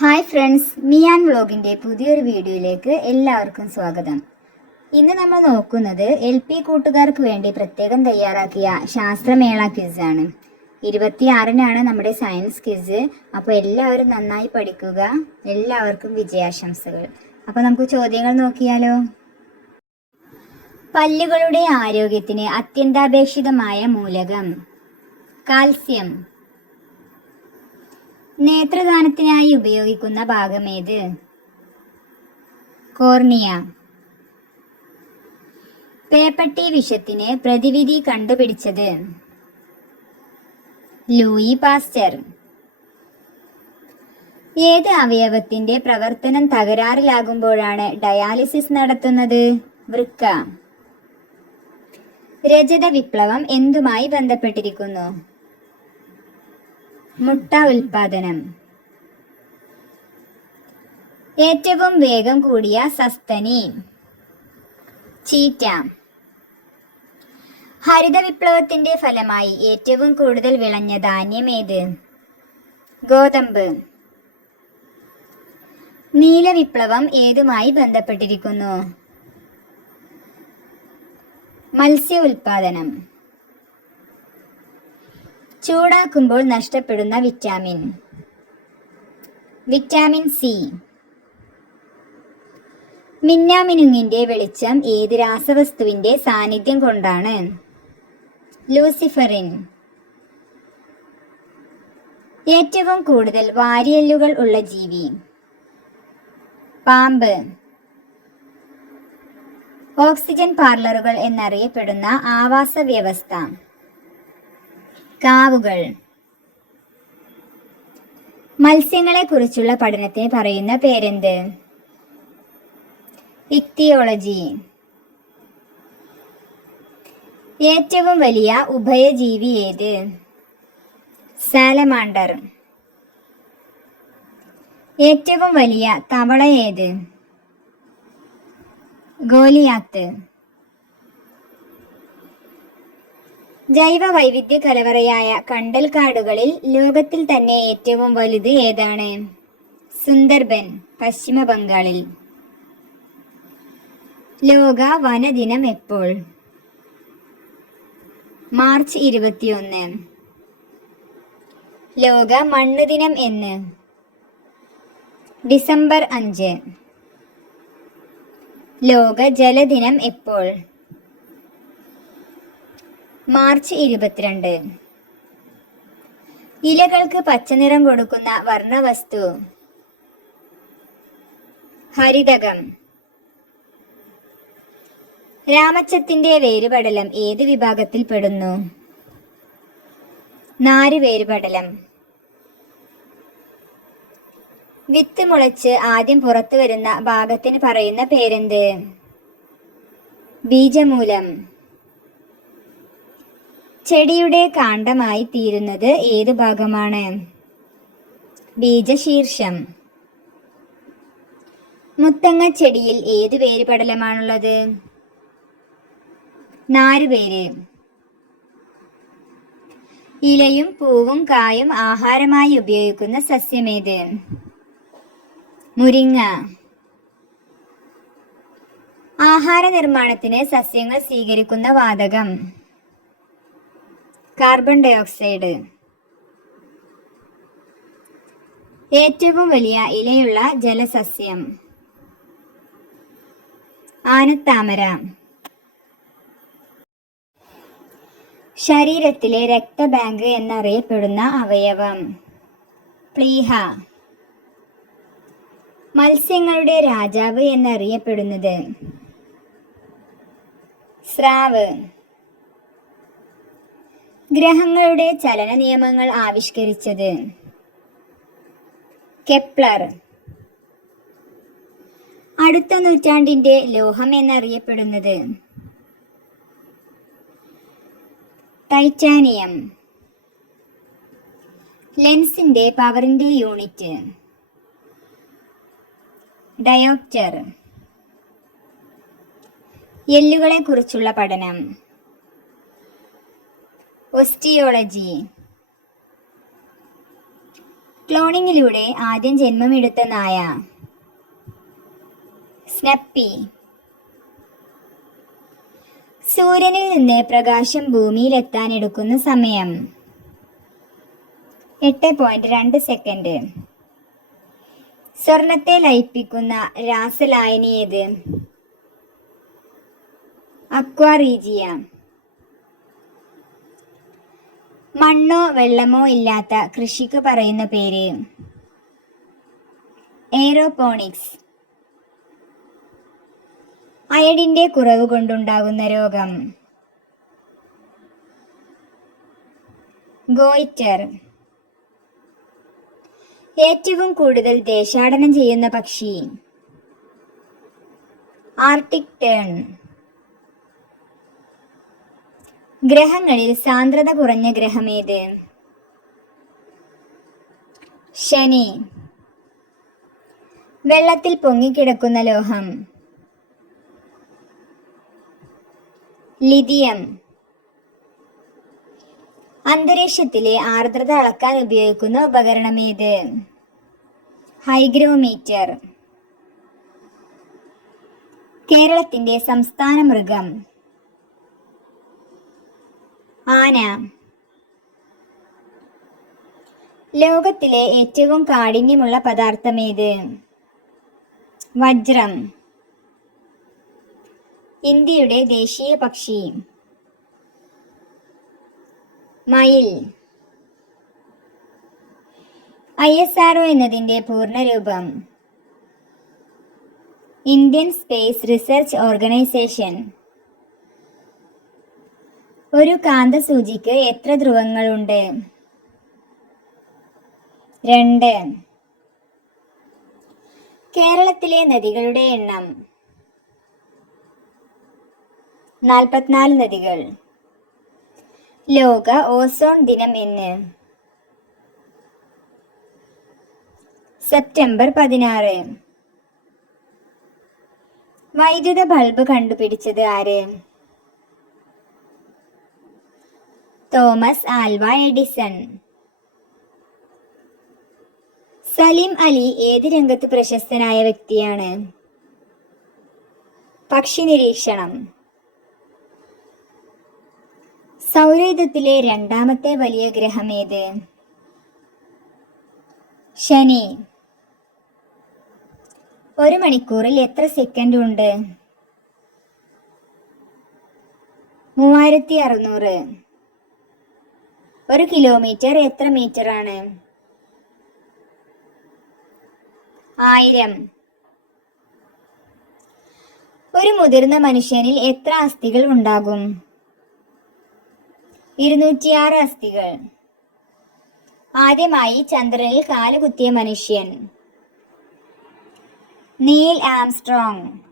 Hi friends Mian വ്ലോഗിന്റെ പുതിയൊരു വീഡിയോയിലേക്ക് എല്ലാവർക്കും സ്വാഗതം. ഇന്ന് നമ്മൾ നോക്കുന്നത് എൽ പി കൂട്ടുകാർക്ക് വേണ്ടി പ്രത്യേകം തയ്യാറാക്കിയ ശാസ്ത്രമേള ക്വിസാണ് ഇരുപത്തിയാറിനാണ് നമ്മുടെ സയൻസ് ക്വിസ് അപ്പോൾ എല്ലാവരും നന്നായി പഠിക്കുക. എല്ലാവർക്കും വിജയാശംസകൾ. അപ്പോൾ നമുക്ക് ചോദ്യങ്ങൾ നോക്കിയാലോ? പല്ലുകളുടെ ആരോഗ്യത്തിന് അത്യന്താപേക്ഷിതമായ മൂലകം. കാൽസ്യം. നേത്രദാനത്തിനായി ഉപയോഗിക്കുന്ന ഭാഗമേത്? കോർണിയ. പേപ്പട്ടി വിഷത്തിന് പ്രതിവിധി കണ്ടുപിടിച്ചത് ലൂയി പാസ്റ്റർ. ഏത് അവയവത്തിന്റെ പ്രവർത്തനം തകരാറിലാകുമ്പോഴാണ് ഡയാലിസിസ് നടത്തുന്നത്? വൃക്ക. രജത വിപ്ലവം എന്തുമായി ബന്ധപ്പെട്ടിരിക്കുന്നു? മുട്ട ഉൽപാദനം. ഏറ്റവും വേഗം കൂടിയ സസ്തനി. ചീറ്റ. ഹരിത വിപ്ലവത്തിന്റെ ഫലമായി ഏറ്റവും കൂടുതൽ വിളഞ്ഞ ധാന്യം ഏത്? ഗോതമ്പ്. നീല വിപ്ലവം ഏതുമായി ബന്ധപ്പെട്ടിരിക്കുന്നു? മത്സ്യ ഉൽപാദനം. ചൂടാക്കുമ്പോൾ നഷ്ടപ്പെടുന്ന വിറ്റാമിൻ. Vitamin C. മിന്നാമിനുങ്ങിന്റെ വെളിച്ചം ഏത് രാസവസ്തുവിന്റെ സാന്നിധ്യം കൊണ്ടാണ്? ലൂസിഫറിൻ. ഏറ്റവും കൂടുതൽ വാരിയല്ലുകൾ ഉള്ള ജീവി. പാമ്പ്. ഓക്സിജൻ പാർലറുകൾ എന്നറിയപ്പെടുന്ന ആവാസ വ്യവസ്ഥ കാവുകൾ. മത്സ്യങ്ങളെ കുറിച്ചുള്ള പഠനത്തെ പറയുന്ന പേരെന്ത്? ഇക്തിയോളജി. ഏറ്റവും വലിയ ഉഭയജീവി ഏത്? സാലമാണ്ടർ. ഏറ്റവും വലിയ തവള ഏത്? ഗോലിയാത്ത്. ജൈവ വൈവിധ്യ കലവറയായ കണ്ടൽക്കാടുകളിൽ ലോകത്തിൽ തന്നെ ഏറ്റവും വലുത് ഏതാണ്? സുന്ദർബൻ പശ്ചിമ ബംഗാളിൽ ലോക വനദിനം എപ്പോൾ? മാർച്ച് ഇരുപത്തിയൊന്ന്. ലോക മണ്ണ് ദിനം എന്ന്. ഡിസംബർ അഞ്ച്. ലോക ജലദിനം എപ്പോൾ? മാർച്ച് ഇരുപത്തിരണ്ട്. ഇലകൾക്ക് പച്ചനിറം കൊടുക്കുന്ന വർണവസ്തു. ഹരിതകം. രാമച്ചത്തിന്റെ വേരുപടലം ഏത് വിഭാഗത്തിൽ പെടുന്നു? നാര് വേരുപടലം. വിത്ത് മുളച്ച് ആദ്യം പുറത്തു വരുന്ന ഭാഗത്തിന് പറയുന്ന പേരെന്ത്? ബീജമൂലം. ചെടിയുടെ കാണ്ഡമായി തീരുന്നത് ഏത് ഭാഗമാണ്? ബീജശീർഷം. മുത്തങ്ങ ചെടിയിൽ ഏത് വേരുപടലമാണുള്ളത്? നാരുവേര് ഇലയും പൂവും കായും ആഹാരമായി ഉപയോഗിക്കുന്ന സസ്യമേത് മുരിങ്ങ. ആഹാര നിർമ്മാണത്തിന് സസ്യങ്ങൾ സ്വീകരിക്കുന്ന വാതകം. കാർബൺ ഡൈ ഓക്സൈഡ് ഏറ്റവും വലിയ ഇലയുള്ള ജലസസ്യം. ആനത്താമര. ശരീരത്തിലെ രക്തബാങ്ക് എന്നറിയപ്പെടുന്ന അവയവം. പ്ലീഹ. മത്സ്യങ്ങളുടെ രാജാവ് എന്നറിയപ്പെടുന്നത്. സ്രാവ്. ഗ്രഹങ്ങളുടെ ചലന നിയമങ്ങൾ ആവിഷ്കരിച്ചത് കെപ്ലർ. അടുത്ത നൂറ്റാണ്ടിന്റെ ലോഹം എന്നറിയപ്പെടുന്നത് ടൈറ്റാനിയം. ലെൻസിന്റെ പവറിന്റെ യൂണിറ്റ്. ഡയോപ്റ്റർ. എല്ലുകളെ കുറിച്ചുള്ള പഠനം. ഒസ്റ്റിയോളജി ക്ലോണിങ്ങിലൂടെ ആദ്യം ജന്മമെടുത്ത നായ സ്നപ്പി. സൂര്യനിൽ നിന്ന് പ്രകാശം ഭൂമിയിലെത്താൻ എടുക്കുന്ന സമയം. എട്ട് പോയിന്റ് രണ്ട് സെക്കൻഡ് സ്വർണത്തെ ലയിപ്പിക്കുന്ന രാസലായനി ഏത്? അക്വാറീജിയ. മണ്ണോ വെള്ളമോ ഇല്ലാത്ത കൃഷിക്ക് പറയുന്ന പേര്. എയ്റോപോണിക്സ് അയഡിന്റെ കുറവ് കൊണ്ടുണ്ടാകുന്ന രോഗം. ഗോയിറ്റർ. ഏറ്റവും കൂടുതൽ ദേശാടനം ചെയ്യുന്ന പക്ഷി. ആർട്ടിക് ടേൺ ഗ്രഹങ്ങളിൽ സാന്ദ്രത കുറഞ്ഞ ഗ്രഹമേത്? ശനി. വെള്ളത്തിൽ പൊങ്ങിക്കിടക്കുന്ന ലോഹം. ലിഥിയം. അന്തരീക്ഷത്തിലെ ആർദ്രത അളക്കാൻ ഉപയോഗിക്കുന്ന ഉപകരണമേത്? ഹൈഗ്രോമീറ്റർ. കേരളത്തിന്റെ സംസ്ഥാന മൃഗം. ആന. ലോകത്തിലെ ഏറ്റവും കാഠിന്യമുള്ള പദാർത്ഥം ഏത് വജ്രം. ഇന്ത്യയുടെ ദേശീയ പക്ഷി. മയിൽ. ഐ എസ് ആർ ഒ എന്നതിന്റെ പൂർണരൂപം. Indian space research organisation. ഒരു കാന്തസൂചിക്ക് എത്ര ധ്രുവങ്ങളുണ്ട്? രണ്ട്. കേരളത്തിലെ നദികളുടെ എണ്ണം. നാൽപ്പത്തിനാല് നദികൾ. ലോക ഓസോൺ ദിനം എന്ന്. സെപ്റ്റംബർ പതിനാറ്. വൈദ്യുത ബൾബ് കണ്ടുപിടിച്ചത് ആര്? Thomas Alva Edison. Salim Ali ഏത് രംഗത്ത് പ്രശസ്തനായ വ്യക്തിയാണ്? പക്ഷി നിരീക്ഷണം. സൗരയുധത്തിലെ രണ്ടാമത്തെ വലിയ ഗ്രഹം ഏത്? ശനി. ഒരു മണിക്കൂറിൽ എത്ര സെക്കൻഡ് ഉണ്ട്? മൂവായിരത്തി അറുന്നൂറ് ഒരു കിലോമീറ്റർ എത്ര മീറ്റർ ആണ്? ആയിരം. ഒരു മുതിർന്ന മനുഷ്യനിൽ എത്ര അസ്ഥികൾ ഉണ്ടാകും? ഇരുന്നൂറ്റിയാറ് അസ്ഥികൾ. ആദ്യമായി ചന്ദ്രനിൽ കാലുകുത്തിയ മനുഷ്യൻ. Neil Armstrong.